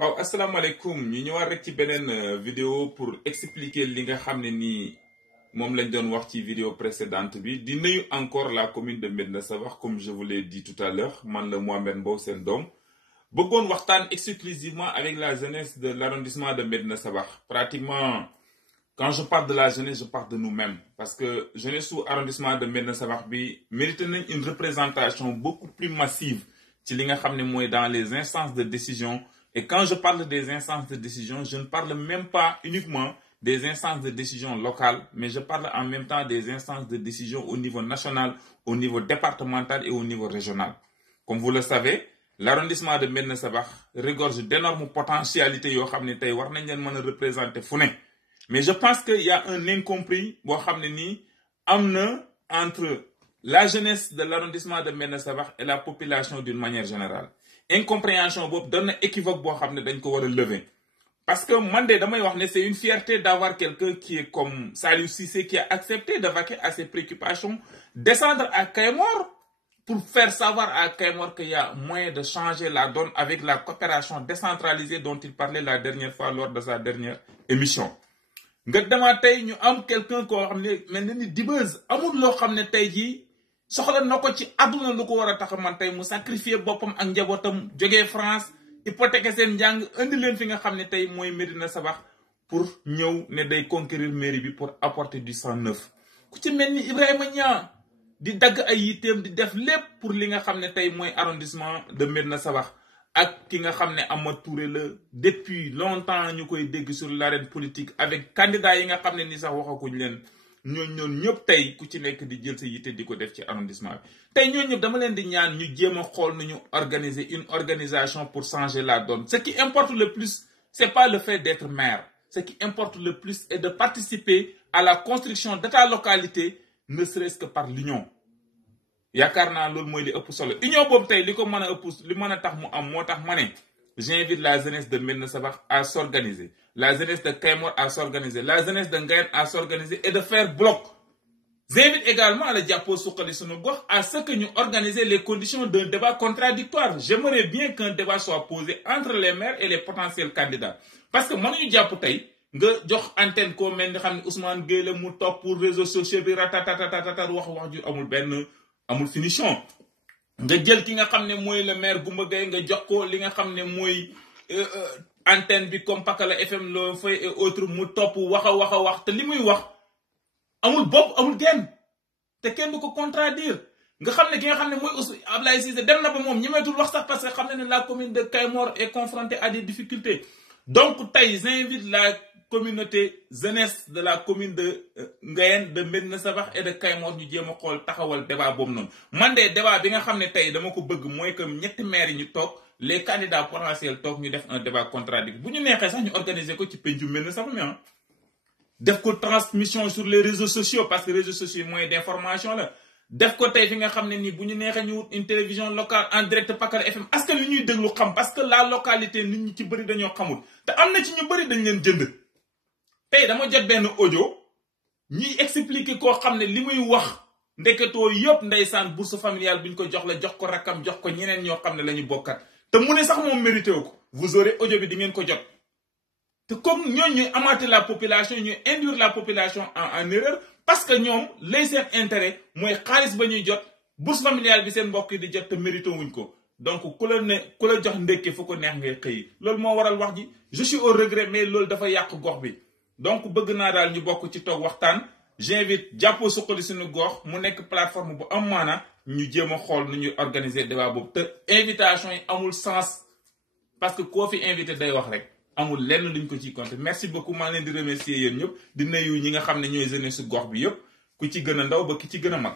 waaw asalaamaaleykum ñu ñëwaat rek ci beneen vidéo pour expliquer li nga xam ne nii moom lañ doon wax ci vidéo précédente bi di nuyu encore la commune de Médina Sabakh comme je vous l'ai dit tout à l'heure man la Mohamed Mbow seen doom bëggoon waxtaan exclusivement avec la jeunesse de l'arrondissement de Médina Sabakh. Pratiquement quand je parle de la jeunesse je parle de nous-mêmes parce que jeunesse sous arrondissement de Médina Sabakh bi mérite nañ une représentation beaucoup plus massive ci li nga xam ne mooy dans les instances de décision. Et quand je parle des instances de décision, je ne parle même pas uniquement des instances de décision locales, mais je parle en même temps des instances de décision au niveau national, au niveau départemental et au niveau régional. Comme vous le savez, l'arrondissement de Médina Sabakh regorge d'énormes potentialités yoo xam ne tey war nañ leen mën a représenter fu ne. Mais je pense qu'il y a un incompris boo xam ne nii am na entre la jeunesse de l'arrondissement de Médina Sabakh et la population d'une manière générale. Incompréhension boobu doon na équivoque boo xam ne dañ ko war a lever parce que man de damay wax ne c'est une fierté d'avoir quelqu'un qui est comme Saliou Cissé qui a accepté de vaquer à ses préoccupations, descendre à Kayemor pour faire savoir à Kayemor qu'il y a moyen de changer la donne avec la coopération décentralisée dont il parlait la dernière fois lors de sa dernière émission. nga demaat tey ñu am quelqu'un koo xam ne mel na ni dibeuse amul loo xam ne tey jii soxla na ko ci àdduna lu ko war a tax man tey mu sacrifier boppam ak njabootam jógee France hypothéquer seen njàng indi leen fi nga xam ne tey mooy Médina Sabakh pour ñëw ne day conquérir mairie bi pour apporter du sang neuf. ku ci mel ni Ibrahima Niang di dagg ay yitteem di def lépp pour li nga xam ne tey mooy arrondissement de Médina Sabakh ak ki nga xam ne Amath Touré la depuis longtemps ñu koy dégg sur l'arène politique avec candidat yi nga xam ne ni sax waxakuñ leen. ñooñu ñëpp tey ku ci nekk di jël sa yitte di ko def ci arrondissement bi tey ñooñu ñëpp dama leen di ñaan ñu jéem a xool nu ñu organiser une organisation pour changer la donne. Ce qui importe le plus c'est pas le fait d'être maire, ce qui importe le plus est de participer à la construction de ta localité ne serait-ce que par l'union. yaakaar naa loolu mooy li ëpp solo union boobu tey li ko mën a ëpp li mën a tax mu am moo tax ma ne j'invite la jeunesse de Médina Sabakh à s'organiser, la jeunesse de Kayemor à s'organiser, la jeunesse de Ngayène à s'organiser et de faire bloc. J'invite également le Jàppoo Suqali Sunu Gox à ce que nous organiser les conditions d'un débat contradictoire. J'aimerais bien qu'un débat soit posé entre les maires et les potentiels candidats. Parce que mënuñu jàpp tey nga jox antenne ko mel ni xam ne Ousmane Gueye la mu topp pour réseaux sociaux bi ratatatatat wax ju amul finition. nga jël ki nga xam ne mooy le maire Goumba Gaye nga jox ko li nga xam ne mooy antenne bi comme Pakala FM loo fay et autres mu topp wax te li muy wax amul bopp amul genn te kenn du ko contradire nga xam ne ki nga xam ne mooy aussi Ablaye Cissé dem na ba moom ñemeetul wax sax parce que xam ne la commune de Kayemor est confrontée à des difficultés. Donc tey j'invite la communauté jeunesse de la commune de Ngayène de Médina Sabakh et de Kayemor ñu jéem a xool taxawal débat boobu noonu. man de débat bi nga xam ne tey dama ko bëgg mooy que ñetti maires yi ñu toog les candidats potentiels toog ñu def un débat contradictoire bu ñu neexee sax ñu organiser ko ci pencu Médina Sabakh mi def ko transmission sur les réseaux sociaux parce que réseaux sociaux moyen d'information la def ko tey fi nga xam ne nii bu ñu neexee ñu wut une télévision locale en direct Pakala FM askan li ñuy déglu xam parce que la localité nit ñi ci bëri dañoo xamul te am na ci ñu bëri dañ leen jënd. tey dama jot benn audio ñiy expliquer koo xam ne li muy wax ndeketoo yëpp ndeysaan bourse familiale buñ ko jox la jox ko rakkam jox ko ñeneen ñoo xam ne la ñu bokkat te mu ne sax moom mérité wu ko vous aurez audio bi di ngeen ko jot. te comme ñooñu ñuy amater la population ñuy induire la population en erreur parce que ñoom lay seen intérêt mooy xaalis ba ñuy jot bourse familiale bi seen mbokk yi di jot te mérité wuñ ko. donc ku la jox ndekki fu ko neex ngay xëy loolu moo waral wax ji je suis au regret mais loolu dafa yàq gox bi. donc bëgg naa daal ñu bokk ci toog waxtaan j'invite Jàppoo Suqali Sunu Gox mu nekk plateforme bu am maana ñu jéem a xool nu ñuy organiser débat boobu te invitation yi amul sens parce que koo fi invité day wax rek amul lenn luñ ko ciy compter. merci beaucoup maa leen di remercier yéen ñëpp di nuyu ñi nga xam ne ñooy jeunesse su gox bi yëpp ku ci gën a ndaw ba ki ci gën a mag.